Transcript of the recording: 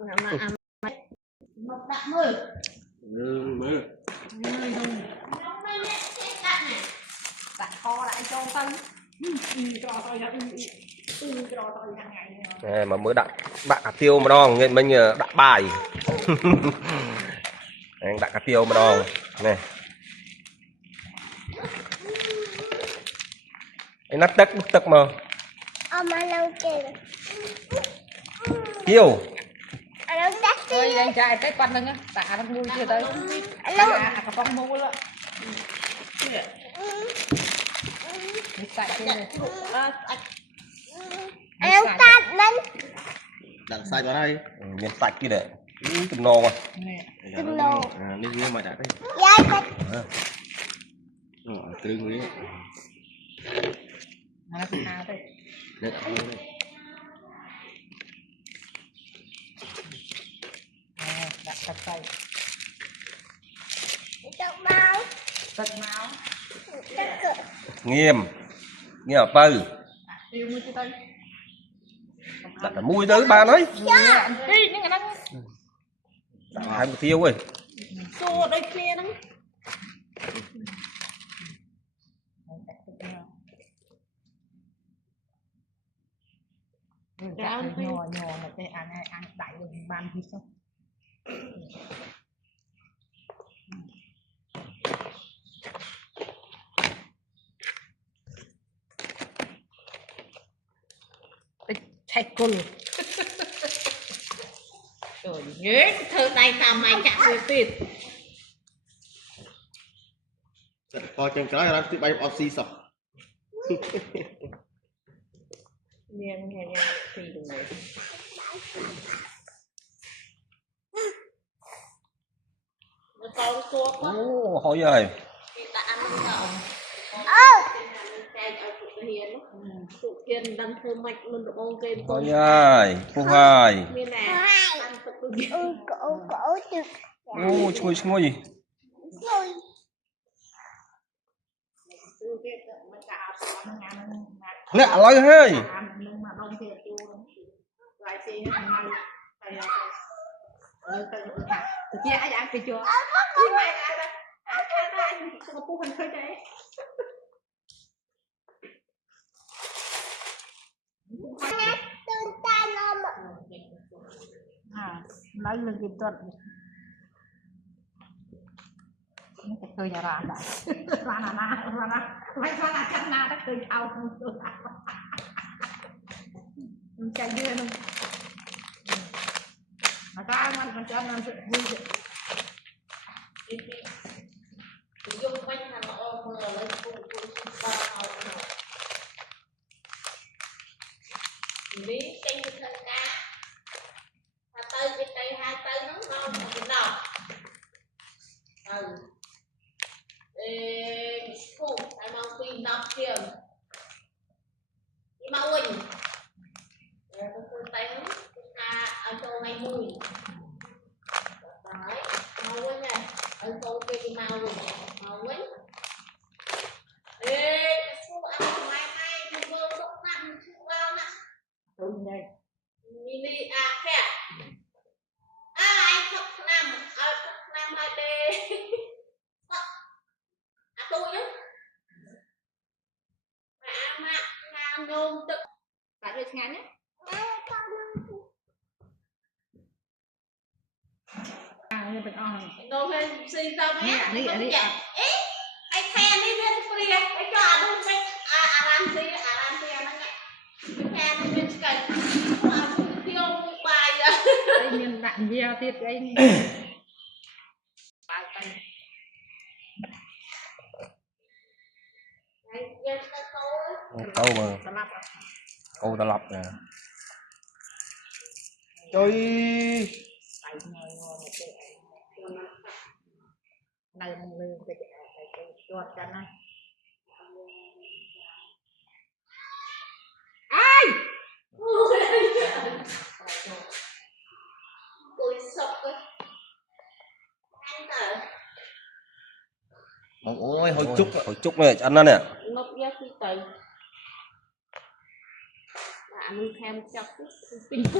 Một đặt mười. Mười. Mười đồng. Nó mới biết chết đặt này. Đặt kho lại cho tân. Cho tôi ra cho tôi hàng ngày. Mà mới đặt cà tiêu mà đong nghe mình đặt bài. Đặt cà tiêu mà đong nè. Nó tức mà. Mà lâu kìa. Tiêu. Lâu tắt đi. Ôi anh trai cái con đừng á, tạ nó vui chưa tới. Lâu à cái con mua luôn. Lâu tắt mình. Đặt sai vào đây. Miền sạch kia để. Từng nò à. Từng nò. Nên riêng mà đặt đấy. Dạ tắt. Từ người. Nó sao đây? Đấy, đặt đây. Đặt cà phê. Tắt máu. Tật máu. Tắt cực. Nghiêm ở tư Tiêu mua cho tôi. đặt là mui tới ba nói Đi nhưng mà nó hai một tiêu ơi xô đây kia nó. Nhỏ là cái ăn đại được ban thì sao? Chạy cùn. Trời nhé, thơ tay sao mày chạm được tiền. Coi chân cái ra bay oxy sập. Miền nhà thì được này. Nó to suốt quá. hỏi rồi Thì ta ăn nó tụ kiên đang thơ mạch mình được ôn kênh hỏi rồi phù hai miền này ăn thật tự nhiên. Cổ được. chui chui nè lấy hơi Chị ai ăn cái chưa? Không có khơi đấy. Lấy lên cái tuần. Cái khơi nhà ra lại. Ra mấy con là chân na đã khơi thao không được. Chạy dưa luôn. Mà ta ăn cho ăn sự vui. Dùng quanh là nó mưa lên cùng ba hầu. Lý kênh thân cá. Và tới cái cây hai tới nó ngon mà cái nào. Khổ, tại mau pin đọc tiền. Đi mau quỳnh. Tôi khơi tay nó. Ta ở chỗ này mùi. Đấy, mau quỳnh này. Ở chỗ kia đi mau quỳnh. Mau quỳnh. Ê, cô ăn mai mai vô lúc năm chú bao nè. Đúng đây. Mini à kìa. Anh khóc năm hai đê. Tôi nhá. Mà nôm tức. Bạn được ngắn nhé. Nó bị on. Nó hơi xin sao nhé. Đi. Ý, anh khen đi viên free anh cho ăn luôn anh làm gì nó nhẹ. Khen đi viên cần. Mà tiêu bài rồi. Đây nhân bạn gieo tiết anh. Bài tay. câu mà câu ta lập nè chơi này mình lên cái chuột cho nó ai tôi sốc đấy anh ở ôi hồi chúc này ăn nó nè ngọc giác khi tây bạn mình thêm chọc